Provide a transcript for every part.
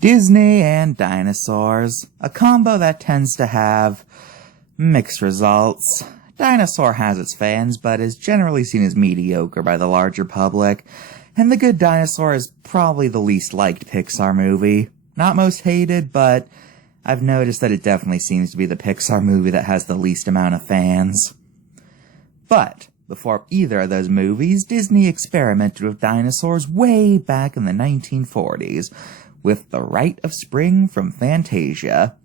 Disney and dinosaurs, a combo that tends to have mixed results. Dinosaur has its fans, but is generally seen as mediocre by the larger public, and The Good Dinosaur is probably the least liked Pixar movie. Not most hated, but I've noticed that it definitely seems to be the Pixar movie that has the least amount of fans. But before either of those movies, Disney experimented with dinosaurs way back in the 1940s, with The Rite of Spring from Fantasia.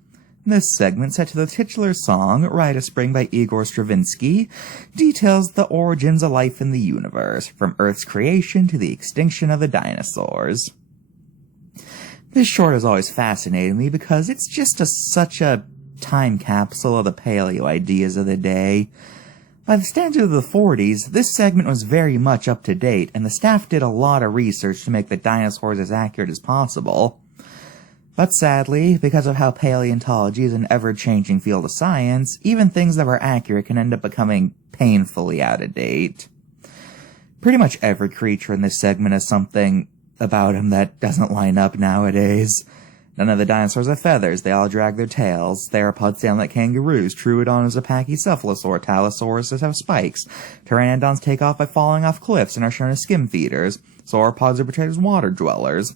This segment, set to the titular song, Rite of Spring by Igor Stravinsky, details the origins of life in the universe, from Earth's creation to the extinction of the dinosaurs. This short has always fascinated me because it's just such a time capsule of the paleo ideas of the day. By the standards of the 40s, this segment was very much up to date, and the staff did a lot of research to make the dinosaurs as accurate as possible. But sadly, because of how paleontology is an ever-changing field of science, even things that were accurate can end up becoming painfully out of date. Pretty much every creature in this segment has something about him that doesn't line up nowadays. None of the dinosaurs have feathers, they all drag their tails. Theropods stand like kangaroos, Troodons are pachycephalosaur, Talosauruses have spikes. Pteranodons take off by falling off cliffs and are shown as skim feeders. Sauropods are portrayed as water dwellers.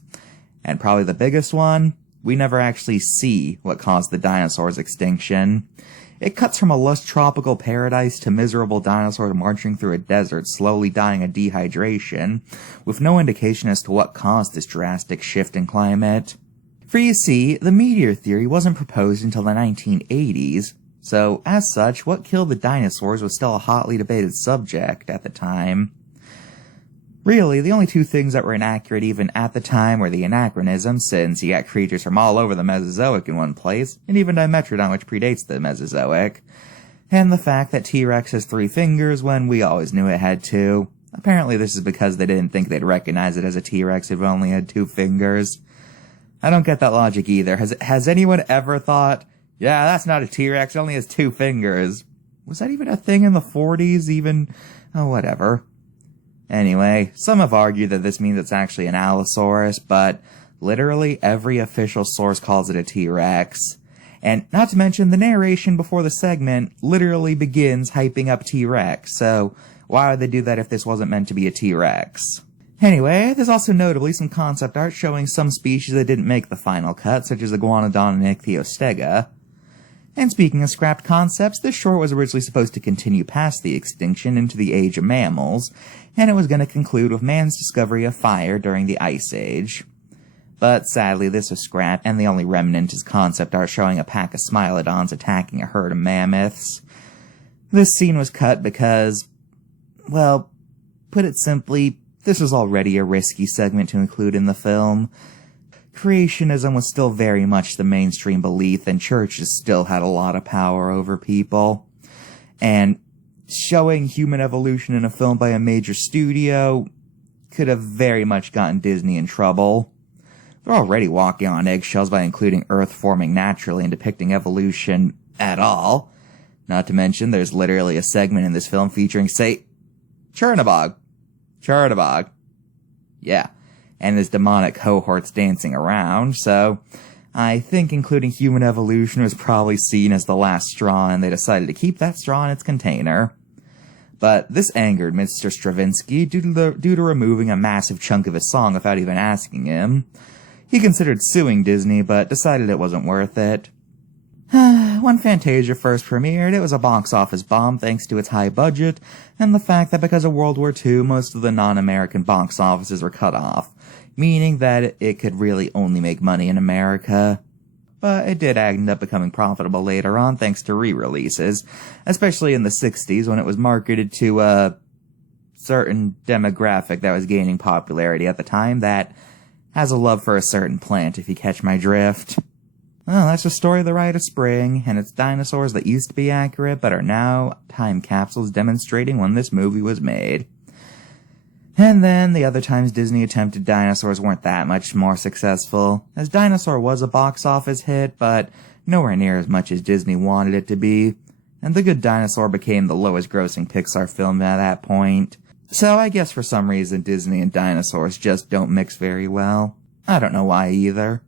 And probably the biggest one, we never actually see what caused the dinosaurs' extinction. It cuts from a lush tropical paradise to miserable dinosaurs marching through a desert, slowly dying of dehydration, with no indication as to what caused this drastic shift in climate. For you see, the meteor theory wasn't proposed until the 1980s, so as such, what killed the dinosaurs was still a hotly debated subject at the time. Really, the only two things that were inaccurate even at the time were the anachronism, since you got creatures from all over the Mesozoic in one place, and even Dimetrodon, which predates the Mesozoic, and the fact that T-Rex has 3 fingers when we always knew it had 2. Apparently this is because they didn't think they'd recognize it as a T-Rex if it only had 2 fingers. I don't get that logic either. Has anyone ever thought, yeah, that's not a T-Rex, it only has 2 fingers? Was that even a thing in the 40s even? Oh, whatever. Anyway, some have argued that this means it's actually an Allosaurus, but literally every official source calls it a T-Rex. And not to mention, the narration before the segment literally begins hyping up T-Rex, so why would they do that if this wasn't meant to be a T-Rex? Anyway, there's also notably some concept art showing some species that didn't make the final cut, such as Iguanodon and Ichthyostega. And speaking of scrapped concepts, this short was originally supposed to continue past the extinction into the age of mammals, and it was going to conclude with man's discovery of fire during the Ice Age. But sadly, this was scrapped, and the only remnant is concept art showing a pack of Smilodons attacking a herd of mammoths. This scene was cut because, well, put it simply, this was already a risky segment to include in the film. Creationism was still very much the mainstream belief, and churches still had a lot of power over people. And showing human evolution in a film by a major studio could have very much gotten Disney in trouble. They're already walking on eggshells by including Earth forming naturally and depicting evolution at all. Not to mention, there's literally a segment in this film featuring, say, Chernabog. Yeah. And his demonic cohorts dancing around, so I think including human evolution was probably seen as the last straw, and they decided to keep that straw in its container. But this angered Mr. Stravinsky due to removing a massive chunk of his song without even asking him. He considered suing Disney, but decided it wasn't worth it. When Fantasia first premiered, it was a box office bomb thanks to its high budget, and the fact that because of World War II, most of the non-American box offices were cut off, meaning that it could really only make money in America. But it did end up becoming profitable later on thanks to re-releases, especially in the 60s when it was marketed to a certain demographic that was gaining popularity at the time that has a love for a certain plant, if you catch my drift. Well, that's the story of the Rite of Spring, and it's dinosaurs that used to be accurate but are now time capsules demonstrating when this movie was made. And then, the other times Disney attempted dinosaurs weren't that much more successful, as Dinosaur was a box office hit, but nowhere near as much as Disney wanted it to be, and The Good Dinosaur became the lowest grossing Pixar film at that point. So I guess for some reason Disney and dinosaurs just don't mix very well. I don't know why either.